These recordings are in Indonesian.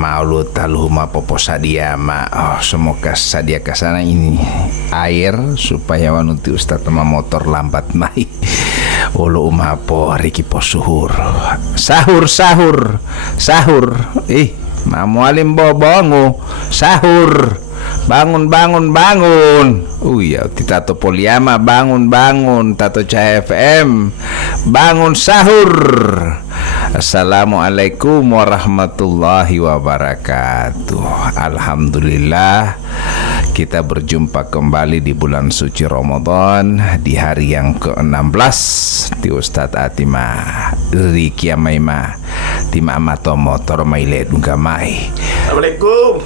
maulu talhuma popo sadia ma. Oh, semoga sadia ke sana ini air supaya wanuti Ustaz sama motor lambat mai. Ulu umapo riki posuhur. Sahur. Mamu alim bobongu sahur. Bangun. Iya, Tato Poliama bangun. Tato Cahaya FM bangun sahur. Assalamualaikum warahmatullahi wabarakatuh. Alhamdulillah kita berjumpa kembali di bulan suci Ramadan di hari yang ke-16 di Ustadz Atima Riki Amaima Tima Amatomo Toromaile Dungamai. Assalamualaikum.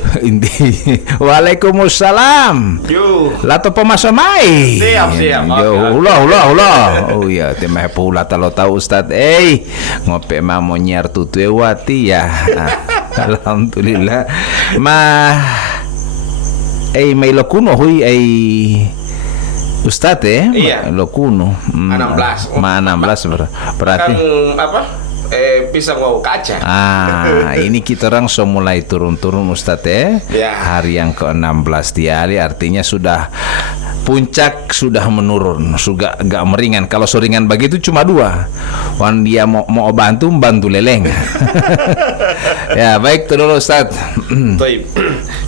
Waalaikumsalam. Yo. Lato pemasomai. Siap. Yo, ulah. Oh iya, tema pula talo tahu Ustad. Ngope mamo nyiar tutu wati ya. Alhamdulillah. May lokuno hui Ustad Iya. Lokuno. 16. 16 berarti. Kan apa? Pisang mau kaca. Ini kita orang mulai turun-turun Ustadz Ya. Hari yang ke-16 di hari artinya sudah puncak sudah menurun, sudah gak meringan. Kalau seringan begitu cuma 2. Wan dia mau bantu leleng. Ya baik itu dulu Ustadz. Baik.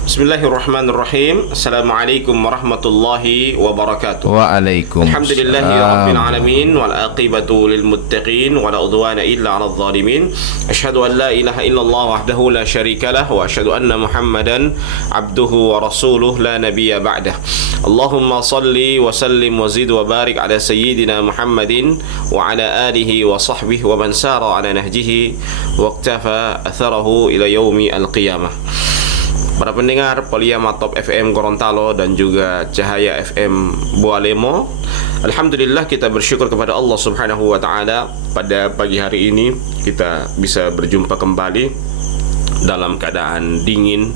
Bismillahirrahmanirrahim. Assalamualaikum warahmatullahi wabarakatuh. Waalaikumsalam. Alhamdulillahi rabbil alamin wal aqibatu lil muttaqin wala udwana illa 'alal zalimin. Asyhadu an la ilaha illallah wahdahu la syarikalah wa asyhadu anna Muhammadan abduhu wa rasuluh la nabiyya ba'dah. Allahumma salli wa sallim wa zid wa barik ala sayyidina Muhammadin wa ala alihi wa sahbihi wa man sara ala nahjihi wa iktafa atharahu ila yaumi al-qiyamah. Para pendengar Poliama Top FM Gorontalo dan juga Cahaya FM Bualemo, alhamdulillah kita bersyukur kepada Allah Subhanahu wa taala pada pagi hari ini kita bisa berjumpa kembali dalam keadaan dingin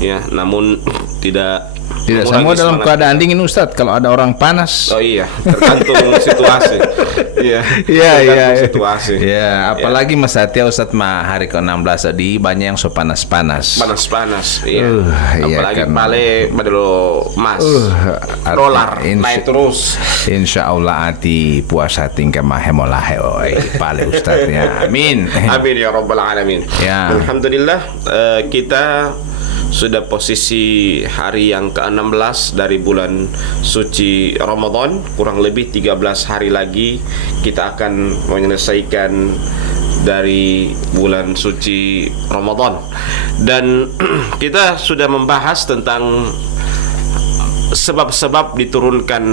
ya, namun tidak semua dalam keadaan dingin Ustadz. Kalau ada orang panas. Oh iya, tergantung situasi. Iya. Situasi. Ya, apalagi Mas Satya Ustadz hari ke-16 tadi banyak yang so panas-panas. Panas. Iya. Apalagi kan. pale badalo mas. Dolar naik terus. Insya Allah ati puasa tinggal mahemolahe pale Ustadznya. Amin. Amin ya rabbal alamin. Ya. Alhamdulillah kita sudah posisi hari yang ke-16 dari bulan suci Ramadan. Kurang lebih 13 hari lagi kita akan menyelesaikan dari bulan suci Ramadan. Dan kita sudah membahas tentang sebab-sebab diturunkan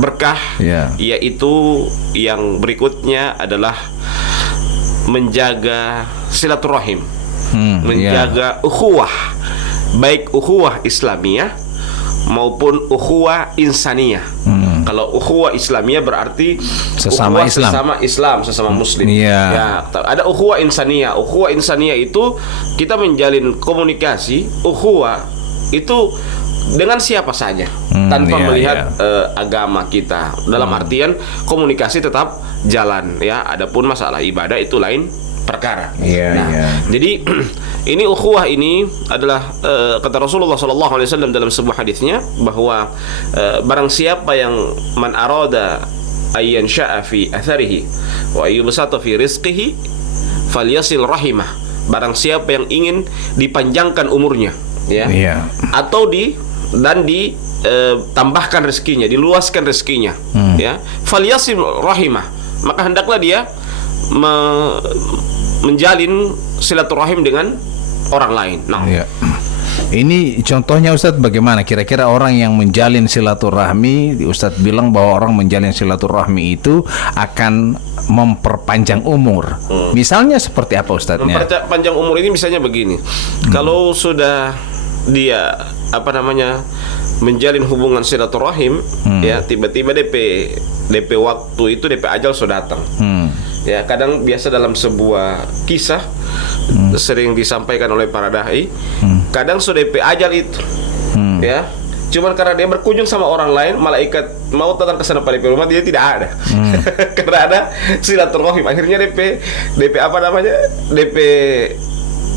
berkah ya. Yaitu yang berikutnya adalah menjaga silaturahim, menjaga ukhuwah, baik ukhuwah Islamiyah maupun ukhuwah insaniyah. Kalau ukhuwah Islamiyah berarti sesama Islam, sesama Muslim. Ya, ada ukhuwah insaniyah. Ukhuwah insaniyah itu kita menjalin komunikasi ukhuwah itu dengan siapa saja tanpa melihat agama kita. Dalam artian komunikasi tetap jalan ya. Adapun masalah ibadah itu lain perkara. Jadi ini ukhuwah ini adalah kata Rasulullah SAW dalam sebuah hadisnya bahwa barang siapa yang man arada ayyan sya'a fi atharihi wa yubsata fi rizqihi falyasil rahimah. Barang siapa yang ingin dipanjangkan umurnya ya, atau ditambahkan rezekinya, diluaskan rezekinya ya, falyasil rahimah, maka hendaklah dia menjalin silaturahim dengan orang lain. Ini contohnya Ustadz bagaimana kira-kira orang yang menjalin silaturahmi? Ustadz bilang bahwa orang menjalin silaturahmi itu akan memperpanjang umur. Misalnya seperti apa Ustadznya? Memperpanjang umur ini misalnya begini. Kalau sudah dia menjalin hubungan silaturahim ya, tiba-tiba DP waktu itu DP ajal sudah datang. Ya, kadang biasa dalam sebuah kisah sering disampaikan oleh para dai, kadang sudah DP ajal itu ya, cuman karena dia berkunjung sama orang lain, malaikat mau datang ke sana pada rumah dia tidak ada. Karena ada silaturahim, akhirnya DP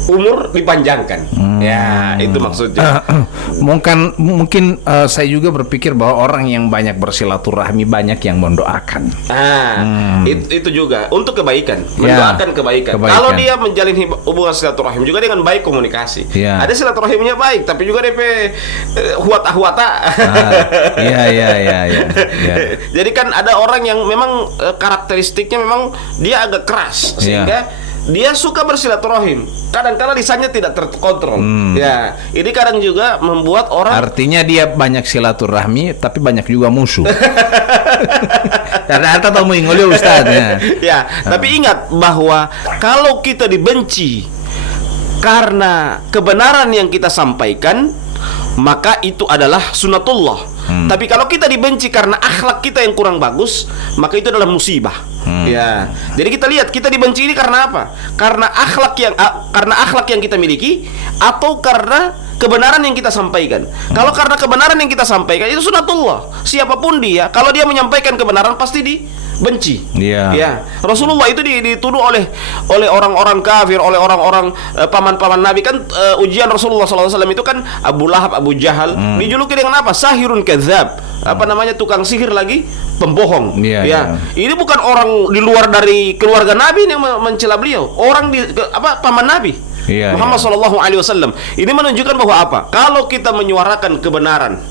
umur dipanjangkan. Ya, itu maksudnya. Mungkin saya juga berpikir bahwa orang yang banyak bersilaturahmi banyak yang mendoakan. Itu juga untuk kebaikan, Ya, mendoakan kebaikan. kebaikan. Kalau dia menjalin hubungan silaturahim juga dengan baik komunikasi. Ya. Ada silaturahimnya baik, tapi juga DP huata-huata. Iya. Jadi kan ada orang yang memang karakteristiknya memang dia agak keras, sehingga dia suka bersilaturahim. Kadang-kadang lisannya tidak terkontrol. Ya, ini kadang juga membuat orang. Artinya dia banyak silaturahmi tapi banyak juga musuh. Karena Arta tahu mengingoli Ustaz ya. Tapi ingat bahwa kalau kita dibenci karena kebenaran yang kita sampaikan, maka itu adalah sunatullah. Tapi kalau kita dibenci karena akhlak kita yang kurang bagus, maka itu adalah musibah. Ya. Jadi kita lihat kita dibenci ini karena apa? Karena akhlak yang kita miliki atau karena kebenaran yang kita sampaikan. Kalau karena kebenaran yang kita sampaikan itu sunatullah. Siapapun dia, kalau dia menyampaikan kebenaran pasti dibenci. Ya. Rasulullah itu dituduh oleh orang-orang kafir, oleh orang-orang paman-paman Nabi kan. Ujian Rasulullah SAW itu kan Abu Lahab, Abu Jahal dijuluki dengan apa? Sahirun kadzab. Tukang sihir lagi pembohong. Ini bukan orang di luar dari keluarga Nabi yang mencela beliau, orang paman Nabi. Muhammad sallallahu alaihi wasallam. Ini menunjukkan bahwa apa? Kalau kita menyuarakan kebenaran,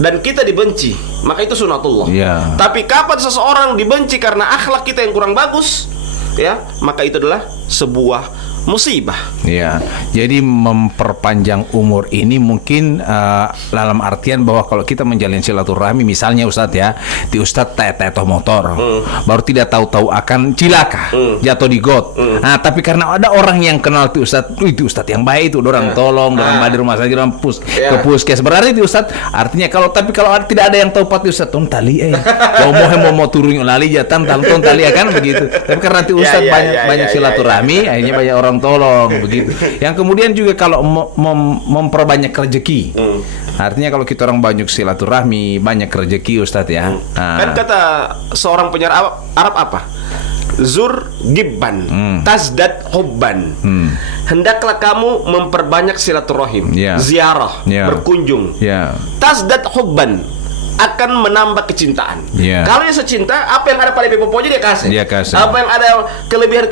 dan kita dibenci, maka itu sunatullah. Tapi kapan seseorang dibenci karena akhlak kita yang kurang bagus, maka itu adalah sebuah musibah. Jadi memperpanjang umur ini mungkin dalam artian bahwa kalau kita menjalin silaturahmi, misalnya Ustadz di Ustadz tetoh motor, baru tidak tahu-tahu akan cilaka, jatuh di got. Nah, tapi karena ada orang yang kenal di Ustadz, itu Ustadz yang baik itu, orang tolong, orang di rumah sakit, orang ke puskes. Berarti di Ustadz artinya kalau tidak ada yang tahu pati Ustadz, tong tali mau turun lali jatan tong tali kan begitu. Tapi karena di Ustadz banyak silaturahmi, akhirnya banyak orang tolong begitu. Yang kemudian juga kalau memperbanyak rezeki, artinya kalau kita orang banyak silaturahmi banyak rezeki Ustadz ya. Kan kata seorang penyair Arab apa? Zur gibban tazdad hubban. Hendaklah kamu memperbanyak silaturahim, ziarah, berkunjung. Tazdad hubban, akan menambah kecintaan. Kalau dia secinta, apa yang ada pada Poponya dia kasih. Apa yang ada kelebihan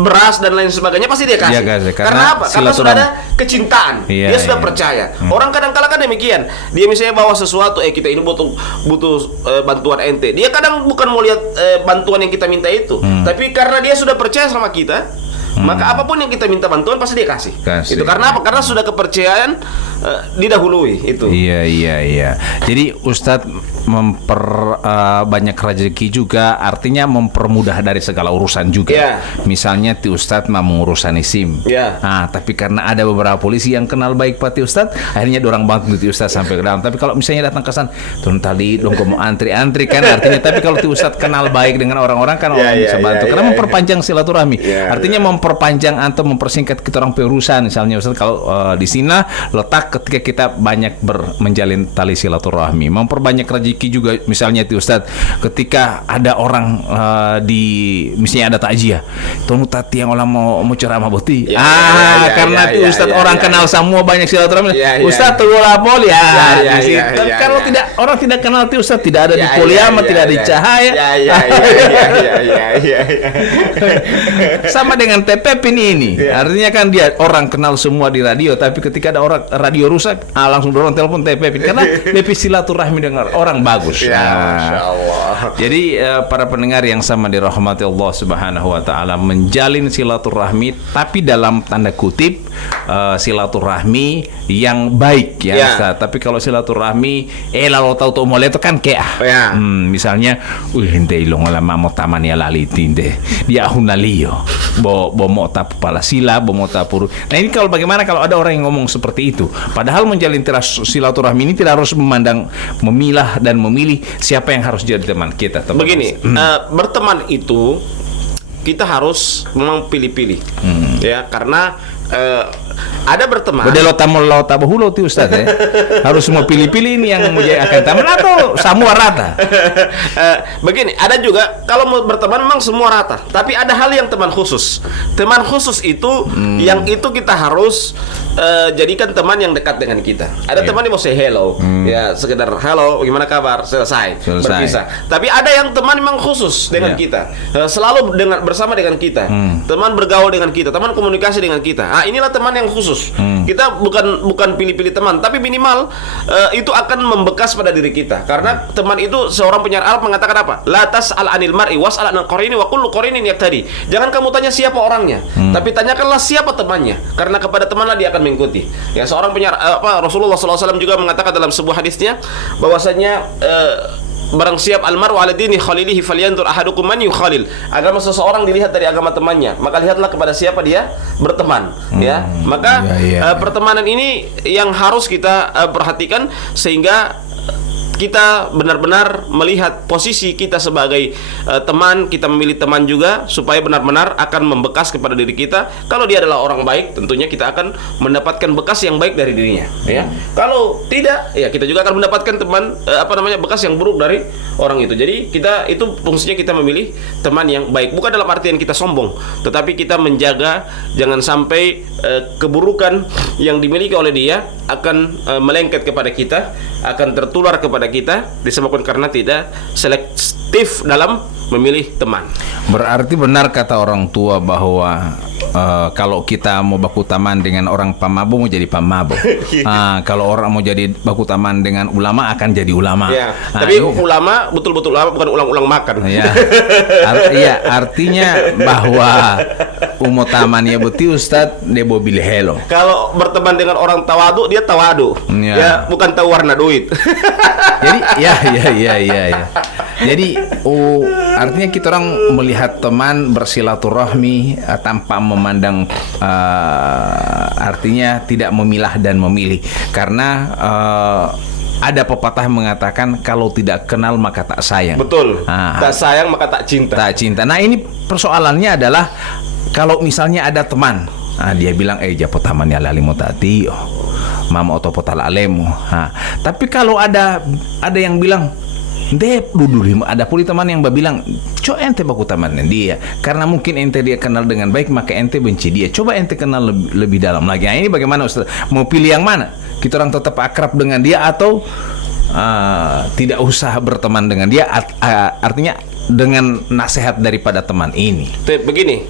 beras dan lain sebagainya pasti dia kasih. Karena apa? Karena sudah ada kecintaan. Dia sudah percaya. Orang kadang-kala kan demikian. Dia misalnya bawa sesuatu, kita ini butuh bantuan ente. Dia kadang bukan mau lihat bantuan yang kita minta itu, tapi karena dia sudah percaya sama kita, maka apapun yang kita minta bantuan pasti dia kasih. Itu karena apa? Karena sudah kepercayaan didahului itu. Iya. Jadi Ustadz memperbanyak rezeki juga artinya mempermudah dari segala urusan juga. Misalnya ti Ustadz mau urusan SIM. Tapi karena ada beberapa polisi yang kenal baik Pak Ustadz, akhirnya dorang bantu ti Ustadz sampai ke dalam. Tapi kalau misalnya datang ke sana, tuh tadi dong mau antri kan artinya. Tapi kalau ti Ustadz kenal baik dengan orang-orang kan orang bisa bantu. Karena memperpanjang silaturahmi. Artinya memperpanjang atau mempersingkat kita orang perusahaan. Misalnya Ustadz kalau di sini letak ketika kita banyak menjalin tali silaturahmi, memperbanyak rezeki juga. Misalnya ti Ustadz ketika ada orang misalnya ada takjiah, tonu tati yang orang mau ceramah boti. Karena ti Ustadz orang kenal semua banyak silaturahmi. Ustadz tunggu lapor kalau tidak orang tidak kenal ti Ustadz, tidak ada di Poliama, tidak ada di Cahaya. Sama dengan TPP ini. Artinya kan dia orang kenal semua di radio, tapi ketika ada orang radio rusak, langsung dorong telepon TPP karena DP silaturahmi dengan orang bagus. Masya Allah. Jadi para pendengar yang sama dirahmati Allah Subhanahu wa taala, menjalin silaturahmi tapi dalam tanda kutip silaturahmi yang baik Ustaz. Tapi kalau silaturahmi lalu tahu mulai itu kan kayak misalnya hinte ilong lama mau taman ya lali tinte dia hunalio bo mau tapu pala sila bo mau tapu. Nah ini kalau bagaimana kalau ada orang yang ngomong seperti itu, padahal menjalin silaturahmi ini tidak harus memilah dan memilih siapa yang harus jadi teman kita. Begini, berteman itu kita harus memang pilih-pilih, karena ada berteman. Bedelo tamu lo tabahulo ti Ustaz ya. Harus semua pilih-pilih ini yang akan teman atau semua rata. Begini, ada juga kalau mau berteman memang semua rata, tapi ada hal yang teman khusus. Teman khusus itu yang itu kita harus jadikan teman yang dekat dengan kita. Ada teman yang mau say hello, ya sekedar halo, gimana kabar, selesai. Berpisah. Tapi ada yang teman memang khusus dengan kita, selalu bersama dengan kita, teman bergaul dengan kita, teman komunikasi dengan kita. Inilah teman yang khusus. Kita bukan pilih-pilih teman, tapi minimal itu akan membekas pada diri kita. Karena teman itu, seorang penyair Arab mengatakan apa? La tas'al 'anil mar'i was'al 'anil qarini wa kullu qarinin yaqtadi. Jangan kamu tanya siapa orangnya, tapi tanyakanlah siapa temannya, karena kepada temanlah dia akan mengikuti. Ya, seorang penyair Rasulullah SAW juga mengatakan dalam sebuah hadisnya bahwasanya barang siap almaru ala dini khalilihi falyantur ahadukum man yukhalil. Agama seseorang dilihat dari agama temannya, maka lihatlah kepada siapa dia berteman. Ya, maka pertemanan ini yang harus kita perhatikan sehingga kita benar-benar melihat posisi kita sebagai teman. Kita memilih teman juga supaya benar-benar akan membekas kepada diri kita. Kalau dia adalah orang baik, tentunya kita akan mendapatkan bekas yang baik dari dirinya, ya. Kalau tidak, ya kita juga akan mendapatkan teman bekas yang buruk dari orang itu. Jadi kita itu fungsinya kita memilih teman yang baik, bukan dalam artian kita sombong, tetapi kita menjaga jangan sampai keburukan yang dimiliki oleh dia akan melengket kepada kita, akan tertular kepada kita, disebabkan karena tidak selektif dalam memilih teman. Berarti benar kata orang tua bahwa kalau kita mau baku taman dengan orang pamabo mau jadi pamabo. Kalau orang mau jadi baku taman dengan ulama akan jadi ulama. Ya, tapi ulama betul-betul ulama, bukan ulang-ulang makan. Ya. Artinya bahwa umo taman ya beti Ustadz dia mau pilih hello. Kalau berteman dengan orang tawadu, dia tawadu. Ya, bukan tahu warna duit. Jadi ya. Jadi artinya kita orang melihat teman bersilaturahmi tanpa memandang artinya tidak memilah dan memilih, karena ada pepatah mengatakan kalau tidak kenal maka tak sayang. Betul. Tak sayang maka tak cinta. Tak cinta. Nah, ini persoalannya adalah kalau misalnya ada teman, dia bilang japo tamannya lalimo tatio, mama oto potal alemo. Tapi kalau ada yang bilang dulu ada pula teman yang bilang, coba ente baku teman dia, karena mungkin ente dia kenal dengan baik maka ente benci dia. Coba ente kenal lebih dalam lagi. Nah, ini bagaimana Ustaz? Mau pilih yang mana? Kita orang tetap akrab dengan dia atau tidak usah berteman dengan dia? Artinya dengan nasihat daripada teman ini. Begini,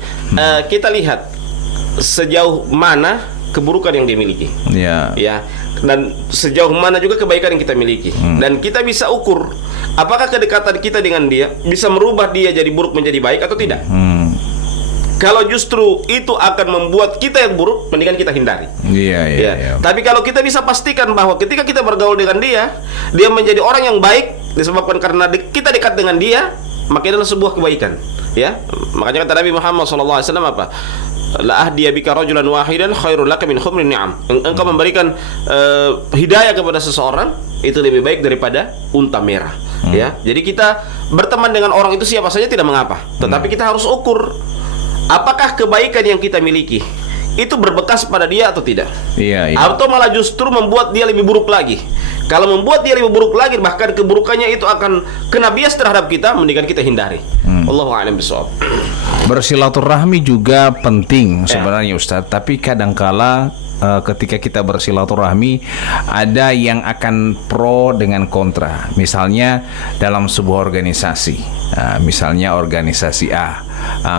kita lihat sejauh mana keburukan yang dia miliki. Ya. Dan sejauh mana juga kebaikan yang kita miliki. Dan kita bisa ukur apakah kedekatan kita dengan dia bisa merubah dia jadi buruk menjadi baik atau tidak. Kalau justru itu akan membuat kita yang buruk, mendingan kita hindari. Iya. Tapi kalau kita bisa pastikan bahwa ketika kita bergaul dengan dia menjadi orang yang baik disebabkan karena kita dekat dengan dia, maka itu adalah sebuah kebaikan. Ya, makanya kata Nabi Muhammad SAW apa? La ahdiya bika rajulan wahidan khairul laka min khumrin ni'am. Engkau memberikan hidayah kepada seseorang itu lebih baik daripada unta merah. Ya, jadi kita berteman dengan orang itu siapa saja tidak mengapa, tetapi kita harus ukur apakah kebaikan yang kita miliki itu berbekas pada dia atau tidak. Atau malah justru membuat dia lebih buruk lagi. Kalau membuat dia lebih buruk lagi, bahkan keburukannya itu akan kena bias terhadap kita, mendingan kita hindari. Allahu a'lam bishawab. Bersilaturahmi juga penting sebenarnya Ustadz, tapi kadangkala ketika kita bersilaturahmi ada yang akan pro dengan kontra. Misalnya dalam sebuah organisasi, misalnya organisasi A,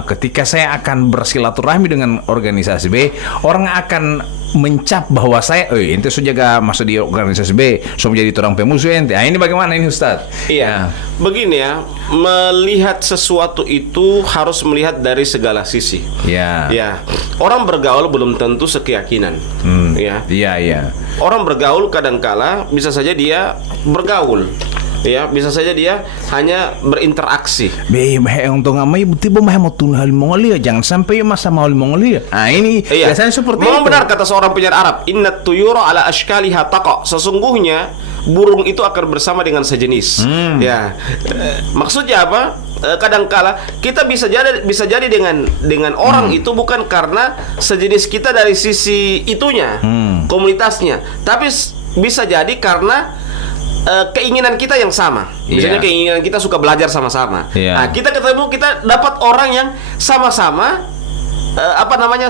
ketika saya akan bersilaturahmi dengan organisasi B, orang akan mencap bahwa saya, ente sudah jaga masuk di organisasi B, sudah menjadi orang pemusuh ente. Ini bagaimana ini Ustadz? Iya, begini ya, melihat sesuatu itu harus melihat dari segala sisi. Ya, orang bergaul belum tentu sekeyakinan. Iya. Orang bergaul kadangkala bisa saja dia bergaul. Ya, bisa saja dia hanya berinteraksi. Jangan sampai masa mau Mongolia. Ini biasanya seperti itu. Benar kata seorang penyair Arab, innat tuyura ala ashkaliha taqa. Sesungguhnya burung itu akan bersama dengan sejenis. Ya, maksudnya apa? kadangkala kita bisa jadi dengan orang itu bukan karena sejenis kita dari sisi itunya, komunitasnya, tapi bisa jadi karena keinginan kita yang sama. Misalnya keinginan kita suka belajar sama-sama. Nah, kita ketemu, kita dapat orang yang sama-sama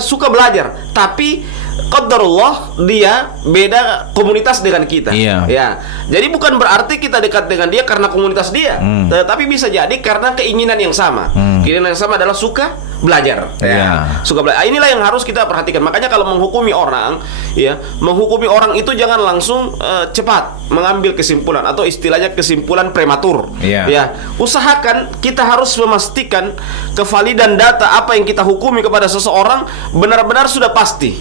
suka belajar, tapi qadarullah dia beda komunitas dengan kita. Ya. Jadi bukan berarti kita dekat dengan dia karena komunitas dia, tapi bisa jadi karena keinginan yang sama. Keinginan yang sama adalah suka belajar. Suka belajar. Inilah yang harus kita perhatikan. Makanya kalau menghukumi orang, menghukumi orang itu jangan langsung cepat mengambil kesimpulan atau istilahnya kesimpulan prematur. Usahakan kita harus memastikan kevalidan data apa yang kita hukumi kepada seseorang benar-benar sudah pasti.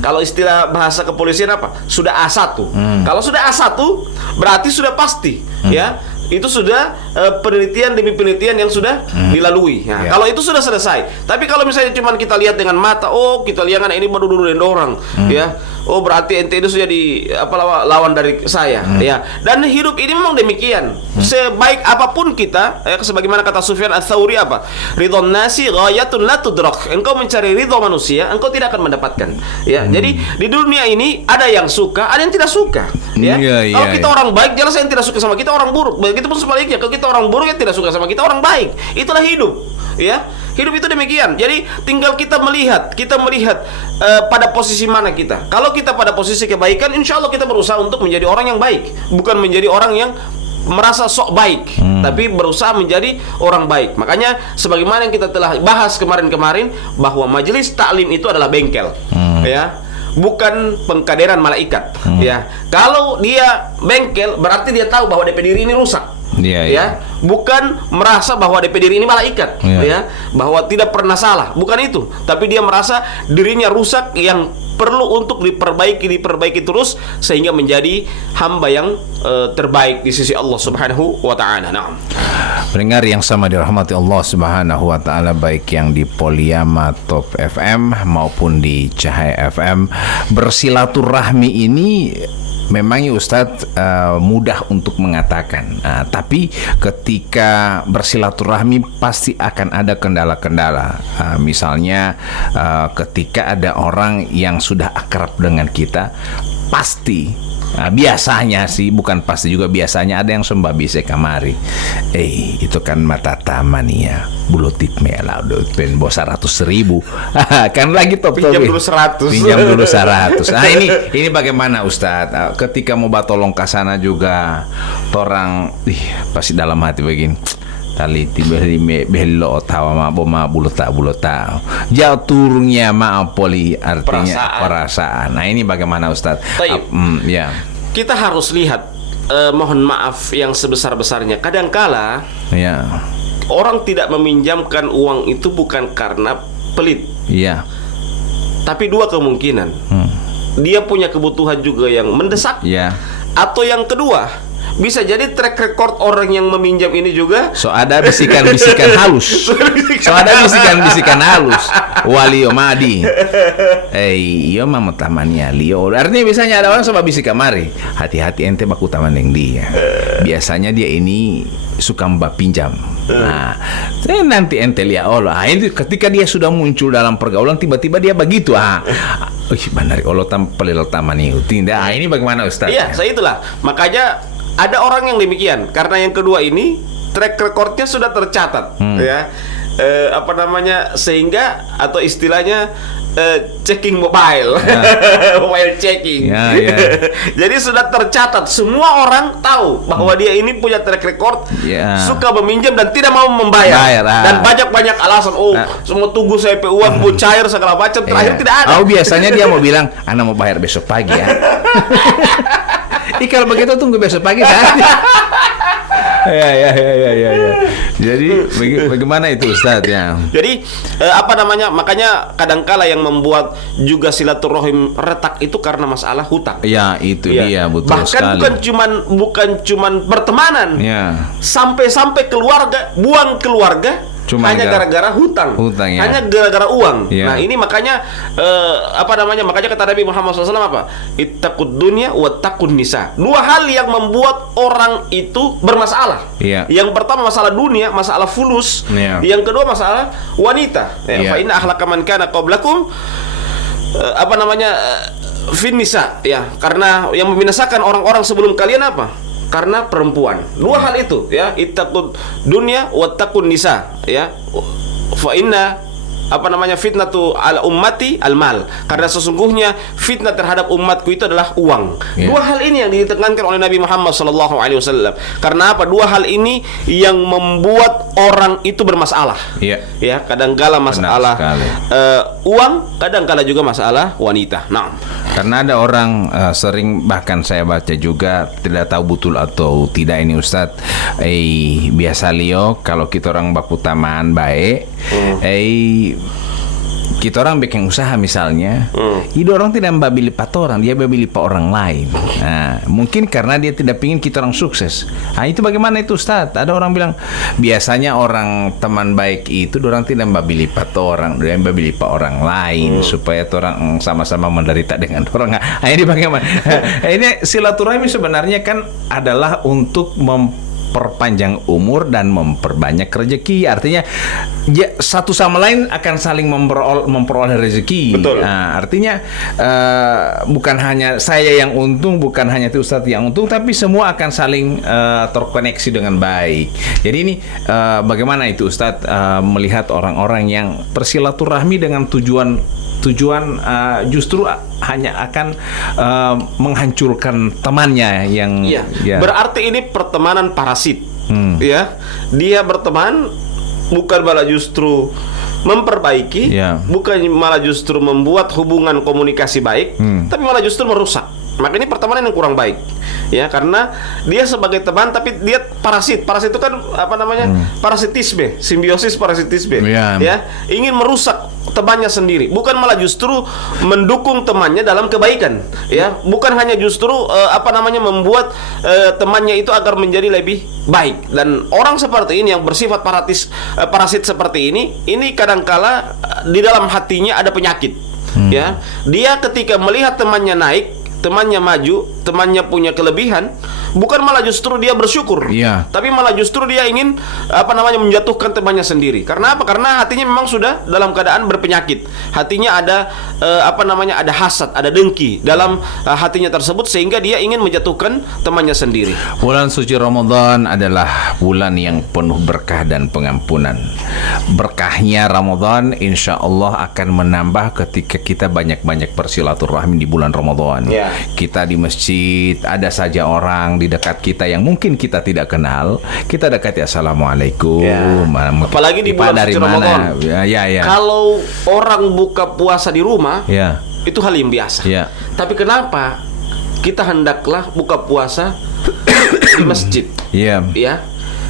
Kalau istilah bahasa kepolisian apa? Sudah A1. Kalau sudah A1 berarti sudah pasti. Itu sudah penelitian demi penelitian yang sudah dilalui. Kalau itu sudah selesai. Tapi kalau misalnya cuma kita lihat dengan mata, kita lihat ini dulu orang, berarti ente itu sudah lawan dari saya. Dan hidup ini memang demikian. Sebaik apapun kita, sebagaimana kata Sufyan Ats-Tsauri ridhon nasi ghayatun la tudrak. Engkau mencari ridho manusia, engkau tidak akan mendapatkan. Jadi di dunia ini ada yang suka, ada yang tidak suka. Kalau kita orang baik, jelas yang tidak suka sama kita orang buruk. Begitu pun sebaliknya, kalau kita orang buruk yang tidak suka sama kita orang baik. Itulah hidup. Hidup itu demikian. Jadi tinggal kita melihat pada posisi mana kita. Kalau kita pada posisi kebaikan, insya Allah kita berusaha untuk menjadi orang yang baik, bukan menjadi orang yang merasa sok baik, tapi berusaha menjadi orang baik. Makanya sebagaimana yang kita telah bahas kemarin-kemarin, bahwa majelis taklim itu adalah bengkel, bukan pengkaderan malaikat. Kalau dia bengkel, berarti dia tahu bahwa DP diri ini rusak. Bukan merasa bahwa DP diri ini malaikat, bahwa tidak pernah salah, bukan itu. Tapi dia merasa dirinya rusak yang perlu untuk diperbaiki terus sehingga menjadi hamba yang terbaik di sisi Allah Subhanahu wa taala. Pendengar yang sama dirahmati Allah Subhanahu wa taala, baik yang di Poliama Top FM maupun di Cahaya FM, bersilaturahmi ini memang Ustadz mudah untuk mengatakan, tapi ketika bersilaturahmi pasti akan ada kendala-kendala. Misalnya ketika ada orang yang sudah akrab dengan kita, pasti biasanya sih, bukan pasti juga, biasanya ada yang sembah bisa kamari. Itu kan mata taman ya, bulu tip mela udah pen bos 100.000 kan lagi top pinjam dulu 100. Pinjam dulu 100. Ini bagaimana Ustadz? Ketika mau batolong ke sana juga, orang pasti dalam hati begini, tali tiba bello tawa ma boma bulu tak jauh turunnya maaf poli, artinya perasaan. Ini bagaimana Ustadz? Kita harus lihat, mohon maaf yang sebesar-besarnya, kadangkala orang tidak meminjamkan uang itu bukan karena pelit, tapi dua kemungkinan. Dia punya kebutuhan juga yang mendesak, atau yang kedua, bisa jadi track record orang yang meminjam ini juga ada bisikan-bisikan halus. Ada bisikan-bisikan halus. Walio madi. Iyo mama tamannya Leo. Artinya biasanya ada orang sama bisik kamari, hati-hati ente baku taman yang dia. Biasanya dia ini suka mbak pinjam. Nanti ente lihat ini ketika dia sudah muncul dalam pergaulan, tiba-tiba dia begitu. Benar Allah pelil taman itu. Ini bagaimana Ustaz? Saya itulah. Makanya ada orang yang demikian, karena yang kedua ini track recordnya sudah tercatat, sehingga atau istilahnya checking mobile, mobile checking. Jadi sudah tercatat, semua orang tahu bahwa dia ini punya track record, suka meminjam dan tidak mau membayar, dan banyak alasan. Semua tunggu saya uang mau cair segala macam, terakhir tidak ada. Biasanya dia mau bilang, "Ana mau bayar besok pagi ya." Kalau begitu tunggu besok pagi saja. Jadi bagaimana itu Ustadz ya? Jadi makanya kadangkala yang membuat juga silaturahim retak itu karena masalah hutang. Itu dia, betul bahkan sekali. bukan cuman pertemanan. Sampai keluarga, buang keluarga Cuma hanya gara-gara hutang, ya. hanya gara-gara uang. Ya. Nah ini makanya makanya kata Nabi Muhammad SAW apa? Ittaqud dunya wattaqun nisa. Dua hal yang membuat orang itu bermasalah. Ya. Yang pertama masalah dunia, masalah fulus. Ya. Yang kedua masalah wanita. Ya. Fa inna akhlaqa man kana qablakum fin nisa, ya, karena yang membinasakan orang-orang sebelum kalian apa? Karena perempuan. Dua hal itu, ya, ittaqud dunya wattaqun nisa, ya. Fa inna fitnatu ala ummati al-mal. Karena sesungguhnya fitnah terhadap umatku itu adalah uang. Yeah. Dua hal ini yang ditekankan oleh Nabi Muhammad SAW. Karena apa? Dua hal ini yang membuat orang itu bermasalah. Yeah. Ya, kadangkala masalah uang, kadangkala juga masalah wanita. Nah, karena ada orang sering, bahkan saya baca juga, tidak tahu betul atau tidak ini Ustadz, biasa Leo kalau kita orang baku taman baik, kita orang bikin usaha misalnya, itu orang tidak membeli lipat orang, dia membeli lipat orang lain. Nah, mungkin karena dia tidak ingin kita orang sukses. Nah, itu bagaimana itu Ustadz? Ada orang bilang biasanya orang teman baik itu orang tidak membeli lipat orang, dia membeli lipat orang lain supaya orang sama-sama menderita dengan orang. Nah, ini bagaimana? Ini silaturahmi sebenarnya kan adalah untuk memperpanjang umur dan memperbanyak rezeki. Artinya ya, satu sama lain akan saling memperoleh rezeki. Betul. Nah, artinya bukan hanya saya yang untung, bukan hanya itu Ustadz yang untung, tapi semua akan saling terkoneksi dengan baik. Jadi ini bagaimana itu Ustadz melihat orang-orang yang bersilaturahmi dengan tujuan justru hanya akan menghancurkan temannya yang ya. Berarti ini pertemanan parasit. Ya, dia berteman bukan malah justru memperbaiki, bukan malah justru membuat hubungan komunikasi baik, tapi malah justru merusak. Maka ini pertemanan yang kurang baik, ya, karena dia sebagai teman tapi dia parasit. Parasit itu kan parasitisme, simbiosis parasitisme, ya, ingin merusak temannya sendiri, bukan malah justru mendukung temannya dalam kebaikan, ya, bukan hanya justru membuat temannya itu agar menjadi lebih baik. Dan orang seperti ini yang bersifat parasit seperti ini kadangkala di dalam hatinya ada penyakit, ya. Dia ketika melihat temannya naik, temannya maju, temannya punya kelebihan, bukan malah justru dia bersyukur, tapi malah justru dia ingin menjatuhkan temannya sendiri. Karena apa? Karena hatinya memang sudah dalam keadaan berpenyakit. Hatinya ada ada hasad, ada dengki dalam hatinya tersebut, sehingga dia ingin menjatuhkan temannya sendiri. Bulan suci Ramadan adalah bulan yang penuh berkah dan pengampunan. Berkahnya Ramadan insya Allah akan menambah ketika kita banyak-banyak bersilaturahmi di bulan Ramadan. Kita di masjid, ada saja orang di dekat kita yang mungkin kita tidak kenal, kita dekati, assalamualaikum. Apalagi di bulan suci Ramadan. Kalau orang buka puasa di rumah, itu hal yang biasa. Tapi kenapa kita hendaklah buka puasa di masjid? Ya.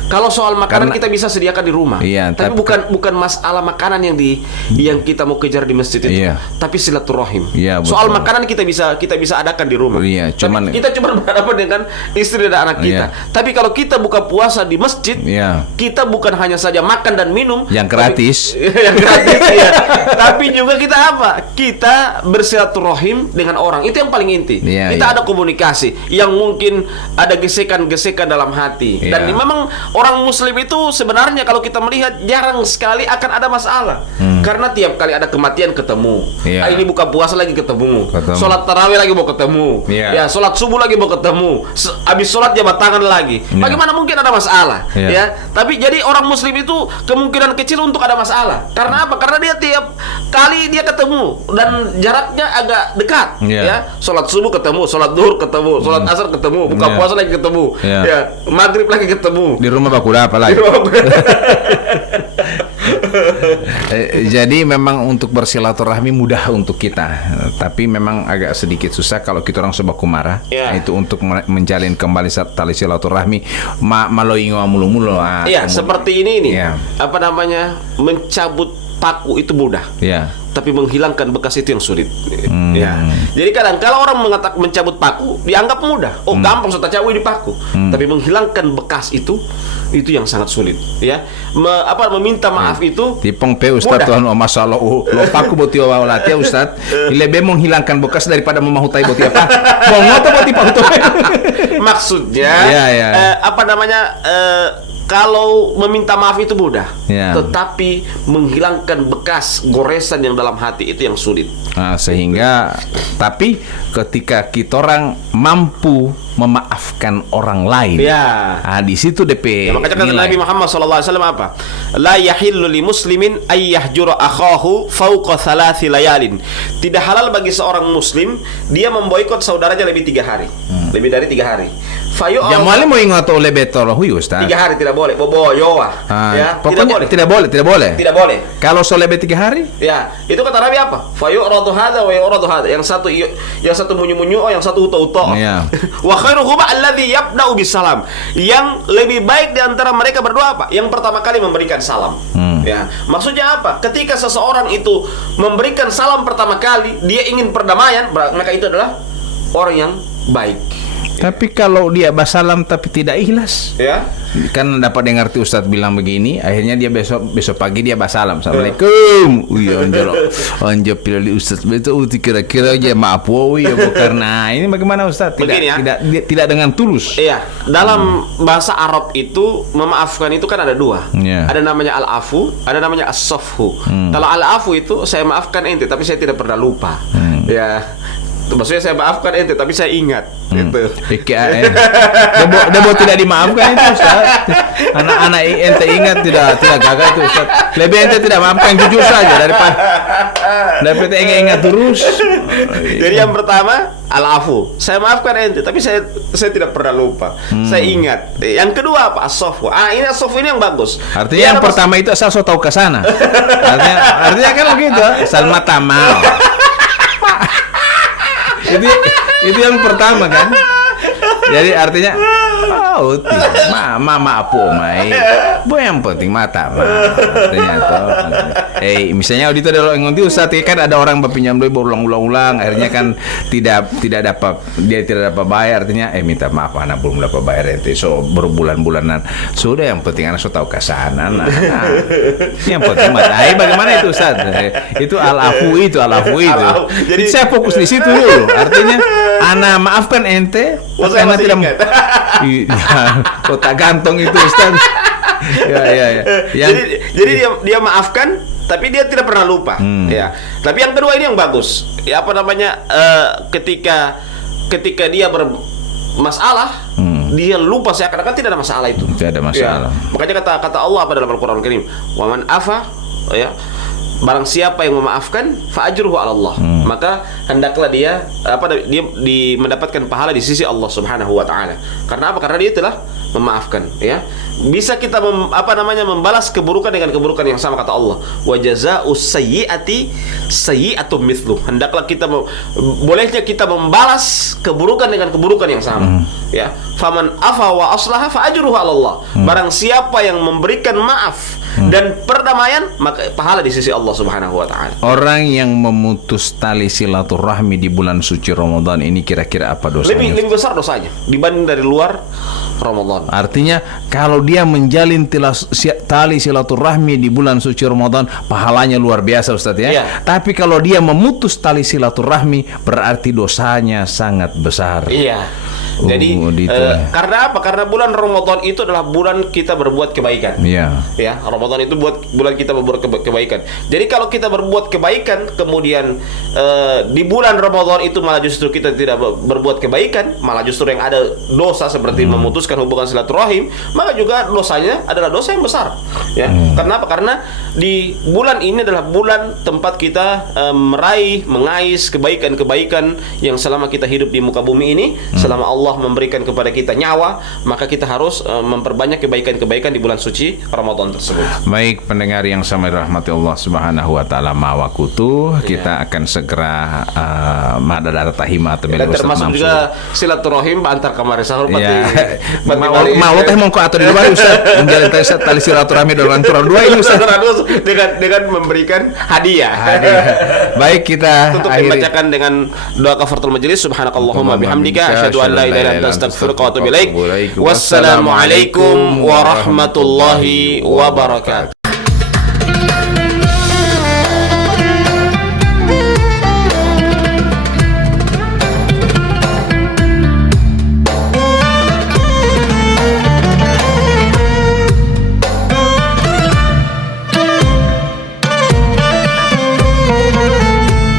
Kalau soal makanan kita bisa sediakan di rumah, tapi bukan masalah makanan yang kita mau kejar di masjid itu, tapi silaturahim. Soal makanan kita bisa adakan di rumah. Tapi kita cuma berhadapan dengan istri dan anak kita. Tapi kalau kita buka puasa di masjid, kita bukan hanya saja makan dan minum yang gratis, tapi juga kita apa? Kita bersilaturahim dengan orang. Itu yang paling inti. Kita ada komunikasi yang mungkin ada gesekan-gesekan dalam hati. Dan memang orang Muslim itu sebenarnya kalau kita melihat jarang sekali akan ada masalah, karena tiap kali ada kematian ketemu. Ini buka puasa lagi ketemu. Sholat tarawih lagi mau ketemu. Ya, sholat subuh lagi mau ketemu. Habis sholat jabat tangan lagi. Bagaimana mungkin ada masalah? Ya, tapi jadi orang Muslim itu kemungkinan kecil untuk ada masalah. Karena apa? Karena dia tiap kali dia ketemu dan jaraknya agak dekat. Ya, sholat subuh ketemu, sholat duhur ketemu, sholat asar ketemu, buka puasa lagi ketemu. Ya, maghrib lagi ketemu. Di rumah baku apa lagi? Jadi memang untuk bersilaturahmi mudah untuk kita, tapi memang agak sedikit susah kalau kita orang sebaku marah. Itu untuk menjalin kembali tali silaturahmi maloingo mulu-mulu. Seperti ini nih. Mencabut paku itu mudah. Tapi menghilangkan bekas itu yang sulit. Jadi kadang kalau orang mencabut paku dianggap mudah. Gampang sudah cabut di paku. Tapi menghilangkan bekas itu itu yang sangat sulit, ya. Meminta maaf itu Tipong pe Ustaz mudah. Tuhan masalah lupa aku boti awalati ya Ustaz. Lebih menghilangkan bekas daripada memahutai boti apa. Mau ngoto boti pauto. Maksudnya Ya. kalau meminta maaf itu mudah, Ya. tetapi menghilangkan bekas goresan yang dalam hati itu yang sulit. Nah, sehingga tapi ketika kita orang mampu memaafkan orang lain, Ya. di situ DP. Ya, makanya kata nilai. Nabi Muhammad SAW apa? La yahillu li muslimin ay yahjura akhahu fawqa thalathi layalin. Tidak halal bagi seorang muslim dia memboikot saudaranya lebih 3 hari. Lebih dari 3 hari. Ya mali mau ingat oleh betul huy Ustaz. 3 hari tidak boleh. Boboyo ya, Pokoknya tidak boleh. tidak boleh. Tidak boleh. Kalau so lebih 3 hari? Ya, itu kata Nabi apa? Fayu'radu hadza wa yu'radu hadza. Yang satu munyu-munyu, yang satu uto-uto. Iya. Wa khairuhuma alladzi yabda'u bisalam. Yang lebih baik di antara mereka berdua apa? Yang pertama kali memberikan salam. Ya, maksudnya apa? Ketika seseorang itu memberikan salam pertama kali, dia ingin perdamaian, maka itu adalah orang yang baik. Tapi kalau dia basalam tapi tidak ikhlas, Ya. kan dapat dengar tuh Ustadz bilang begini, akhirnya dia besok pagi dia basalam, assalamualaikum, anjir pilih Ustadz betul, kira-kira aja maaf ya karena ini bagaimana Ustadz? Begini ya. Tidak dengan tulus. Iya, dalam bahasa Arab itu memaafkan itu kan ada 2. Iya. Ada namanya al-afu, ada namanya as-safhu. Kalau al-afu itu saya maafkan ente tapi saya tidak pernah lupa. Ya. Maksudnya saya maafkan ente tapi saya ingat gitu. Debo tidak dimaafkan itu Ustaz. Anak-anak ente ingat tidak gagal itu Ustaz. Lebih ente tidak maafkan jujur saja daripada ingat terus. Jadi yang pertama al-afu. Saya maafkan ente tapi saya tidak pernah lupa. Saya ingat. Yang kedua apa? As-safhu. Ini as-safhu ini yang bagus. Artinya yang pertama itu asal so tahu ke sana. Artinya kan begitu. Salma tamal. Itu yang pertama kan. Jadi artinya maaf mai. Yang penting mata artinya toh. Misalnya itu ada ngonti Ustaz kan ada orang berpinjam duit berulang-ulang akhirnya kan tidak dapat bayar artinya minta maaf anak belum dapat bayar itu so berbulan-bulanan. Sudah yang penting anak so tahu ke sana. Yang penting mata. Bagaimana itu Ustaz? Itu al-afu itu. Jadi saya fokus di situ dulu. Artinya anak maafkan ente saya masih ingat. Kota gantong itu Ustaz. Ya. Jadi dia maafkan tapi dia tidak pernah lupa. Ya. Tapi yang kedua ini yang bagus. Ya ketika dia bermasalah, dia lupa seakan-akan tidak ada masalah itu. Tidak ada masalah. Ya. Makanya kata Allah apa dalam Al-Qur'an Al-Karim? Wa man afa ya barang siapa yang memaafkan fa ajruhu 'ala Allah. Maka hendaklah dia mendapatkan pahala di sisi Allah Subhanahu wa taala. Karena apa? Karena dia telah memaafkan, ya. Bisa kita membalas keburukan dengan keburukan yang sama kata Allah. Wa jazaa'us sayyi'ati sayyi'atun mithlu. Hendaklah bolehnya kita membalas keburukan dengan keburukan yang sama. Ya. Faman afa wa aslaha fa ajruhu 'ala Allah. Barang siapa yang memberikan maaf dan perdamaian maka pahala di sisi Allah Subhanahu wa taala. Orang yang memutus tali silaturahmi di bulan suci Ramadan ini kira-kira apa dosanya? Lebih besar dosanya dibanding dari luar Ramadan. Artinya kalau dia menjalin tali silaturahmi di bulan suci Ramadan pahalanya luar biasa Ustaz ya. Iya. Tapi kalau dia memutus tali silaturahmi berarti dosanya sangat besar. Iya. Jadi karena apa? Karena bulan Ramadan itu adalah bulan kita berbuat kebaikan. Iya. Ya, Ramadan itu bulan kita berbuat kebaikan. Jadi kalau kita berbuat kebaikan kemudian di bulan Ramadan itu malah justru kita tidak berbuat kebaikan, malah justru yang ada dosa seperti memutuskan hubungan silaturahim, maka juga dosanya adalah dosa yang besar. Ya. Kenapa? Karena di bulan ini adalah bulan tempat kita mengais kebaikan-kebaikan yang selama kita hidup di muka bumi ini, selama Allah memberikan kepada kita nyawa, maka kita harus memperbanyak kebaikan-kebaikan di bulan suci Ramadan tersebut. Baik pendengar yang sama dirahmati Allah Subhanahu wa taala mawakutu, kita akan segera madadar tahima atau dan termasuk juga silaturahim antar kamar sahur mau teh mongko atau di luar Ustaz menjalin tali silaturahmi dengan turun dua ini Ustaz dengan memberikan hadiah. Baik kita tutup dibacakan dengan doa kafaratul majelis. Subhanakallahumma bihamdika asyhadu an la ilaha illa anta astaghfiruka wa atubu ilaik. Wassalamualaikum warahmatullahi wabarakatuh.